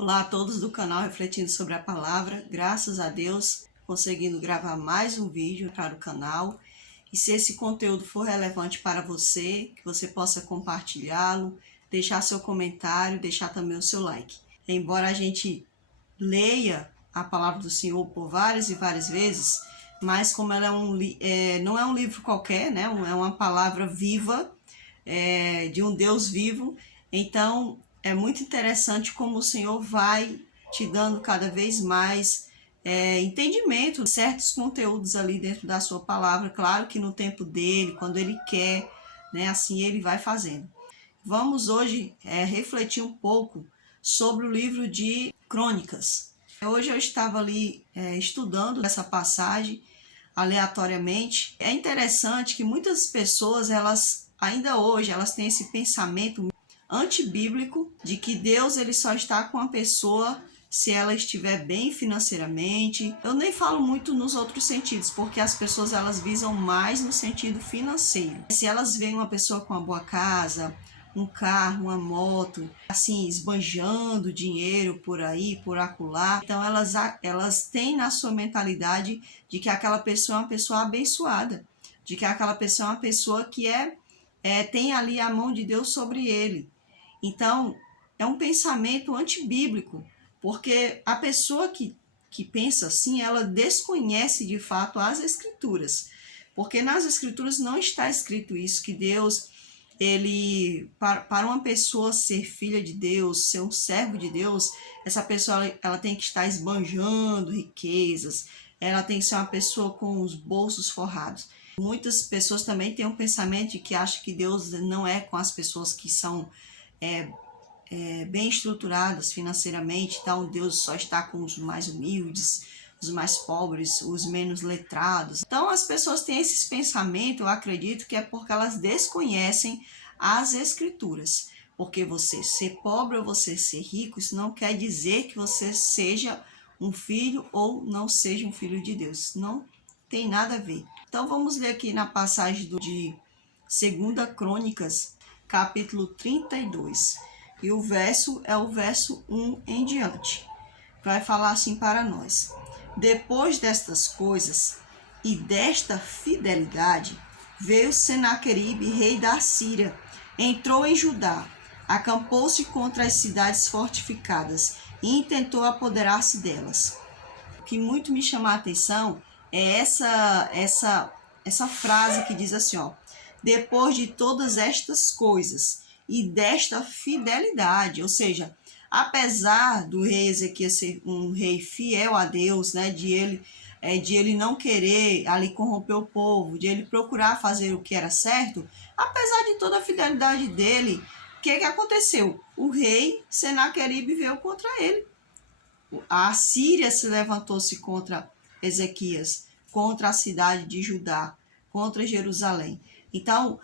Olá a todos do canal Refletindo sobre a Palavra. Graças a Deus, conseguindo gravar mais um vídeo para o canal. E se esse conteúdo for relevante para você, que você possa compartilhá-lo, deixar seu comentário, deixar também o seu like. Embora a gente leia a Palavra do Senhor por várias e várias vezes, mas como ela não é um livro qualquer, né? É uma palavra viva, de um Deus vivo, então é muito interessante como o Senhor vai te dando cada vez mais entendimento de certos conteúdos ali dentro da sua palavra, claro que no tempo dele, quando ele quer, né, assim ele vai fazendo. Vamos hoje refletir um pouco sobre o livro de Crônicas. Hoje eu estava ali estudando essa passagem aleatoriamente. É interessante que muitas pessoas, ainda hoje, elas têm esse pensamento antibíblico de que Deus ele só está com a pessoa se ela estiver bem financeiramente. Eu nem falo muito nos outros sentidos, porque as pessoas elas visam mais no sentido financeiro. Se elas veem uma pessoa com uma boa casa, um carro, uma moto, assim, esbanjando dinheiro por aí, por acolá, então elas têm na sua mentalidade de que aquela pessoa é uma pessoa abençoada, de que aquela pessoa é uma pessoa que tem ali a mão de Deus sobre ele. Então, é um pensamento antibíblico, porque a pessoa que pensa assim, ela desconhece de fato as Escrituras, porque nas Escrituras não está escrito isso, que Deus, para uma pessoa ser filha de Deus, ser um servo de Deus, essa pessoa ela tem que estar esbanjando riquezas, ela tem que ser uma pessoa com os bolsos forrados. Muitas pessoas também têm um pensamento de que acham que Deus não é com as pessoas que são bem estruturadas financeiramente, então Deus só está com os mais humildes, os mais pobres, os menos letrados. Então as pessoas têm esses pensamentos, eu acredito que é porque elas desconhecem as Escrituras. Porque você ser pobre ou você ser rico, isso não quer dizer que você seja um filho ou não seja um filho de Deus. Não tem nada a ver. Então vamos ler aqui na passagem de 2 Crônicas, capítulo 32. E o verso é o verso 1 em diante. Vai falar assim para nós. Depois destas coisas e desta fidelidade, veio Senaqueribe, rei da Síria, entrou em Judá, acampou-se contra as cidades fortificadas e intentou apoderar-se delas. O que muito me chama a atenção é essa frase que diz assim, ó, depois de todas estas coisas e desta fidelidade, ou seja, apesar do rei Ezequias ser um rei fiel a Deus, né, de ele não querer ali corromper o povo, de ele procurar fazer o que era certo, apesar de toda a fidelidade dele, o que aconteceu? O rei Senaqueribe veio contra ele. A Síria se levantou-se contra Ezequias, contra a cidade de Judá, contra Jerusalém. Então,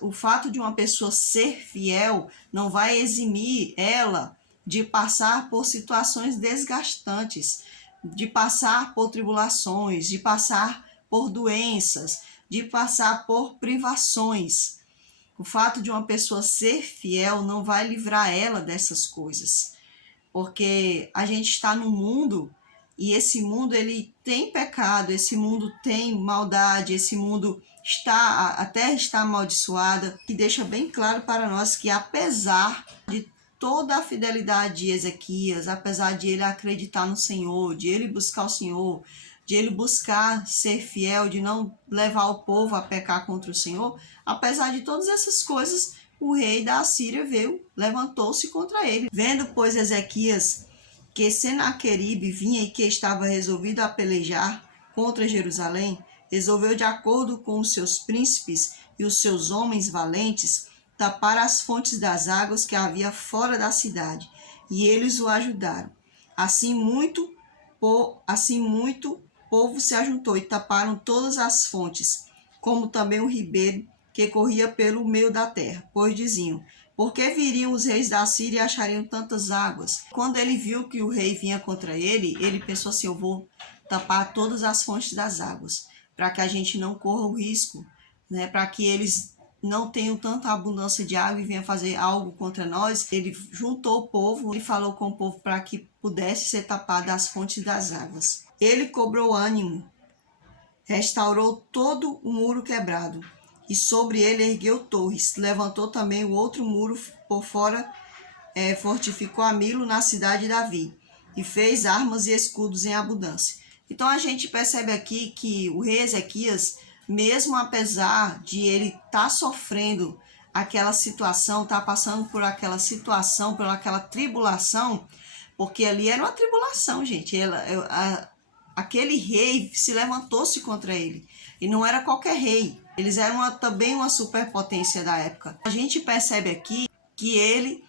o fato de uma pessoa ser fiel não vai eximir ela de passar por situações desgastantes, de passar por tribulações, de passar por doenças, de passar por privações. O fato de uma pessoa ser fiel não vai livrar ela dessas coisas, porque a gente está no mundo e esse mundo ele tem pecado, esse mundo tem maldade, esse mundo a terra está amaldiçoada, que deixa bem claro para nós que apesar de toda a fidelidade de Ezequias, apesar de ele acreditar no Senhor, de ele buscar o Senhor, de ele buscar ser fiel, de não levar o povo a pecar contra o Senhor, apesar de todas essas coisas, o rei da Assíria veio, levantou-se contra ele. Vendo, pois, Ezequias que Senaqueribe vinha e que estava resolvido a pelejar contra Jerusalém, resolveu, de acordo com os seus príncipes e os seus homens valentes, tapar as fontes das águas que havia fora da cidade, e eles o ajudaram. Assim muito povo se ajuntou e taparam todas as fontes, como também o ribeiro que corria pelo meio da terra, pois diziam: por que viriam os reis da Síria e achariam tantas águas? Quando ele viu que o rei vinha contra ele, ele pensou assim: eu vou tapar todas as fontes das águas, para que a gente não corra o risco, né? Para que eles não tenham tanta abundância de água e venha fazer algo contra nós, ele juntou o povo e falou com o povo para que pudesse ser tapada as fontes das águas. Ele cobrou ânimo, restaurou todo o muro quebrado, e sobre ele ergueu torres, levantou também o outro muro por fora, fortificou a Milo na cidade de Davi, e fez armas e escudos em abundância. Então a gente percebe aqui que o rei Ezequias, mesmo apesar de ele estar sofrendo aquela situação, estar passando por aquela situação, por aquela tribulação, porque ali era uma tribulação, gente. Aquele rei se levantou-se contra ele. E não era qualquer rei. Eles eram também uma superpotência da época. A gente percebe aqui que ele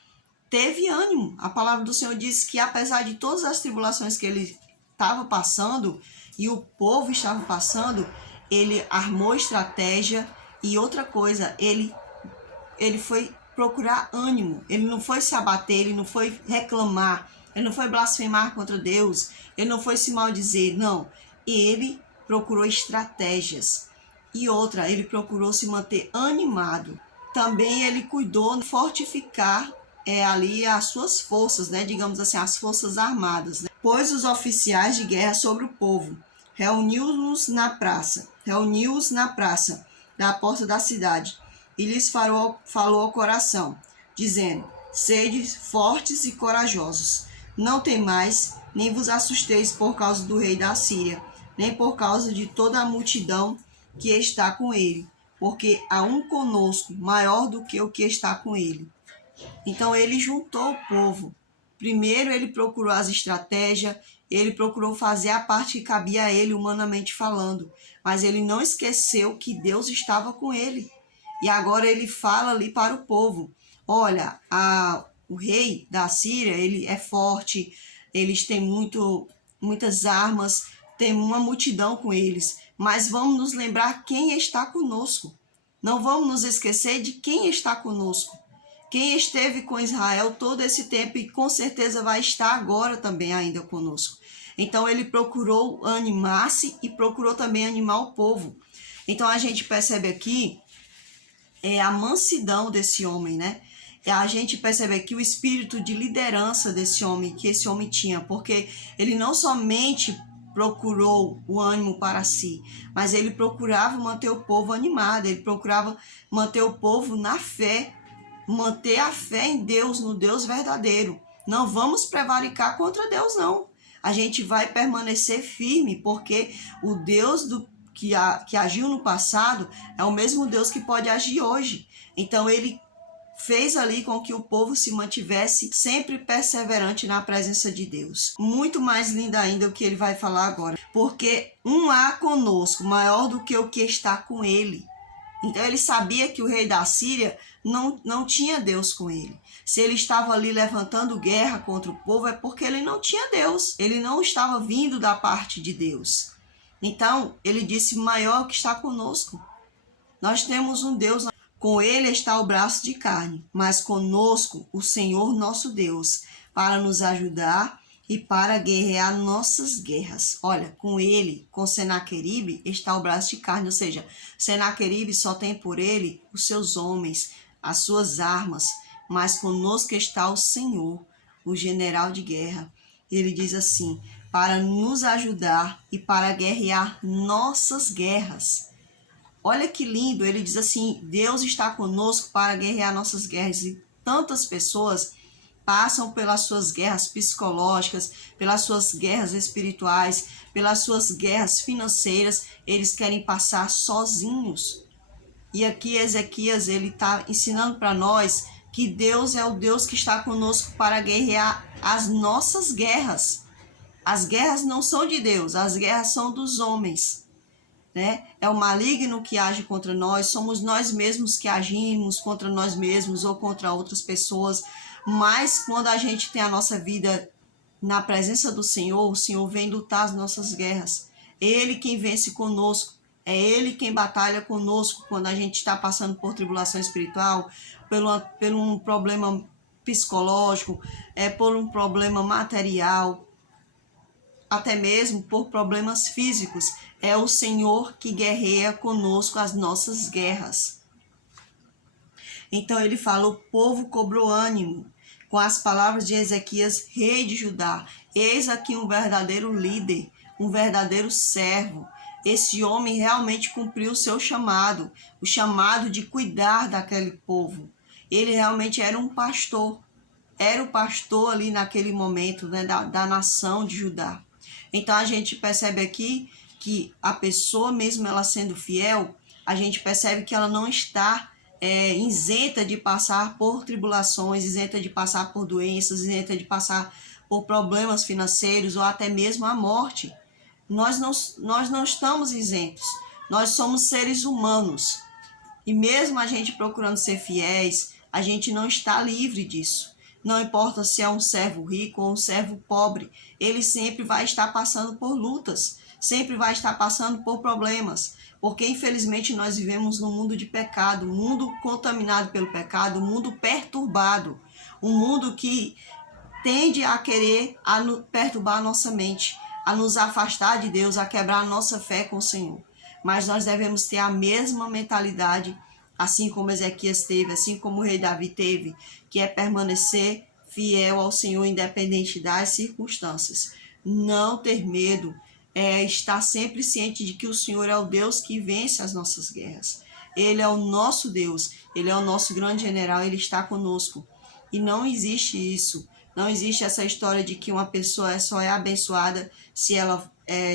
teve ânimo. A palavra do Senhor diz que apesar de todas as tribulações que ele estava passando e o povo estava passando, ele armou estratégia e outra coisa, ele foi procurar ânimo, ele não foi se abater, ele não foi reclamar, ele não foi blasfemar contra Deus, ele não foi se maldizer, não. Ele procurou estratégias. E outra, ele procurou se manter animado. Também ele cuidou de fortificar ali as suas forças, né? Digamos assim, as forças armadas. Né? Pôs os oficiais de guerra sobre o povo, reuniu-os na praça da porta da cidade, e lhes falou ao coração, dizendo: sede fortes e corajosos, não temais, nem vos assusteis por causa do rei da Síria, nem por causa de toda a multidão que está com ele, porque há um conosco maior do que o que está com ele. Então ele juntou o povo. Primeiro ele procurou as estratégias, ele procurou fazer a parte que cabia a ele humanamente falando, mas ele não esqueceu que Deus estava com ele. E agora ele fala ali para o povo: olha, o rei da Síria, ele é forte, eles têm muitas armas, tem uma multidão com eles, mas vamos nos lembrar quem está conosco. Não vamos nos esquecer de quem está conosco. Quem esteve com Israel todo esse tempo e com certeza vai estar agora também ainda conosco. Então ele procurou animar-se e procurou também animar o povo. Então a gente percebe aqui a mansidão desse homem, né? A gente percebe aqui o espírito de liderança desse homem, que esse homem tinha, porque ele não somente procurou o ânimo para si, mas ele procurava manter o povo animado, ele procurava manter o povo na fé, manter a fé em Deus, no Deus verdadeiro. Não vamos prevaricar contra Deus, não. A gente vai permanecer firme, porque o Deus que agiu no passado é o mesmo Deus que pode agir hoje. Então ele fez ali com que o povo se mantivesse sempre perseverante na presença de Deus. Muito mais linda ainda o que ele vai falar agora. Porque um há conosco maior do que o que está com ele. Então ele sabia que o rei da Síria não tinha Deus com ele. Se ele estava ali levantando guerra contra o povo, é porque ele não tinha Deus. Ele não estava vindo da parte de Deus. Então ele disse: maior que está conosco. Nós temos um Deus, com ele está o braço de carne, mas conosco o Senhor nosso Deus, para nos ajudar e para guerrear nossas guerras. Olha, com ele, com Senaqueribe, está o braço de carne, ou seja, Senaqueribe só tem por ele os seus homens, as suas armas, mas conosco está o Senhor, o general de guerra. Ele diz assim: para nos ajudar e para guerrear nossas guerras. Olha que lindo, ele diz assim: Deus está conosco para guerrear nossas guerras. E tantas pessoas passam pelas suas guerras psicológicas, pelas suas guerras espirituais, pelas suas guerras financeiras, eles querem passar sozinhos. E aqui Ezequias, ele está ensinando para nós que Deus é o Deus que está conosco para guerrear as nossas guerras. As guerras não são de Deus, as guerras são dos homens. Né? É o maligno que age contra nós, somos nós mesmos que agimos contra nós mesmos ou contra outras pessoas, mas quando a gente tem a nossa vida na presença do Senhor, o Senhor vem lutar as nossas guerras. Ele quem vence conosco, é Ele quem batalha conosco quando a gente está passando por tribulação espiritual, por um problema psicológico, por um problema material, até mesmo por problemas físicos. É o Senhor que guerreia conosco as nossas guerras. Então ele fala: o povo cobrou ânimo com as palavras de Ezequias, rei de Judá. Eis aqui um verdadeiro líder, um verdadeiro servo. Esse homem realmente cumpriu o seu chamado, o chamado de cuidar daquele povo. Ele realmente era um pastor, era o pastor ali naquele momento, né, da nação de Judá. Então a gente percebe aqui que a pessoa, mesmo ela sendo fiel, a gente percebe que ela não está isenta de passar por tribulações, isenta de passar por doenças, isenta de passar por problemas financeiros ou até mesmo a morte. Nós não estamos isentos, nós somos seres humanos. E mesmo a gente procurando ser fiéis, a gente não está livre disso. Não importa se é um servo rico ou um servo pobre, ele sempre vai estar passando por lutas, sempre vai estar passando por problemas, porque infelizmente nós vivemos num mundo de pecado, um mundo contaminado pelo pecado, um mundo perturbado, um mundo que tende a querer perturbar a nossa mente, a nos afastar de Deus, a quebrar a nossa fé com o Senhor. Mas nós devemos ter a mesma mentalidade, assim como Ezequias teve, assim como o rei Davi teve, que é permanecer fiel ao Senhor, independente das circunstâncias. Não ter medo, estar sempre ciente de que o Senhor é o Deus que vence as nossas guerras. Ele é o nosso Deus, Ele é o nosso grande general, Ele está conosco. E não existe isso. Não existe essa história de que uma pessoa só é abençoada se ela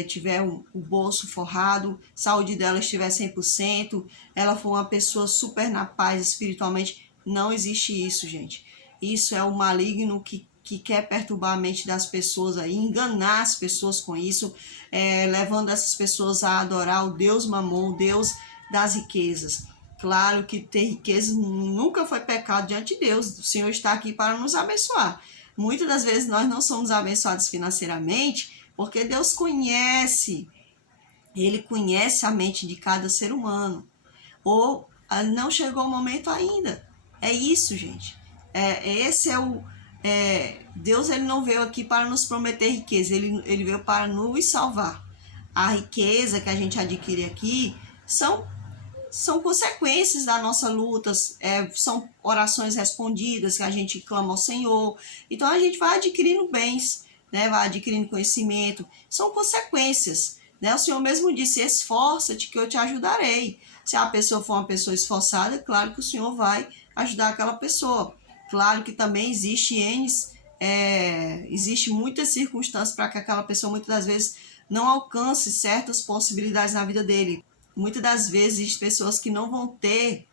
tiver o bolso forrado, saúde dela estiver 100%, ela for uma pessoa super na paz espiritualmente. Não existe isso, gente. Isso é o maligno que quer perturbar a mente das pessoas, aí, enganar as pessoas com isso, levando essas pessoas a adorar o Deus Mamon, o Deus das riquezas. Claro que ter riqueza nunca foi pecado diante de Deus. O Senhor está aqui para nos abençoar. Muitas das vezes nós não somos abençoados financeiramente porque Deus conhece, Ele conhece a mente de cada ser humano. Ou não chegou o momento ainda. É isso, gente. Esse é o... Deus, ele não veio aqui para nos prometer riqueza, ele veio para nos salvar. A riqueza que a gente adquire aqui são consequências da nossa luta, são orações respondidas que a gente clama ao Senhor. Então a gente vai adquirindo bens, né? Vai adquirindo conhecimento, são consequências, né? O Senhor mesmo disse: esforça-te que eu te ajudarei. Se a pessoa for uma pessoa esforçada, é claro que o Senhor vai ajudar aquela pessoa. Claro que também existe muitas circunstâncias para que aquela pessoa muitas das vezes não alcance certas possibilidades na vida dele. Muitas das vezes existem pessoas que não vão ter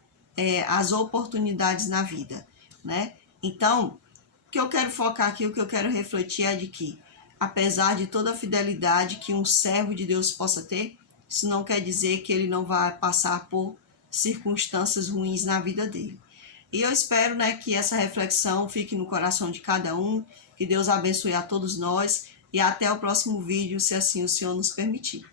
as oportunidades na vida, né? Então, o que eu quero focar aqui, o que eu quero refletir é de que, apesar de toda a fidelidade que um servo de Deus possa ter, isso não quer dizer que ele não vai passar por circunstâncias ruins na vida dele. E eu espero, né, que essa reflexão fique no coração de cada um, que Deus abençoe a todos nós e até o próximo vídeo, se assim o Senhor nos permitir.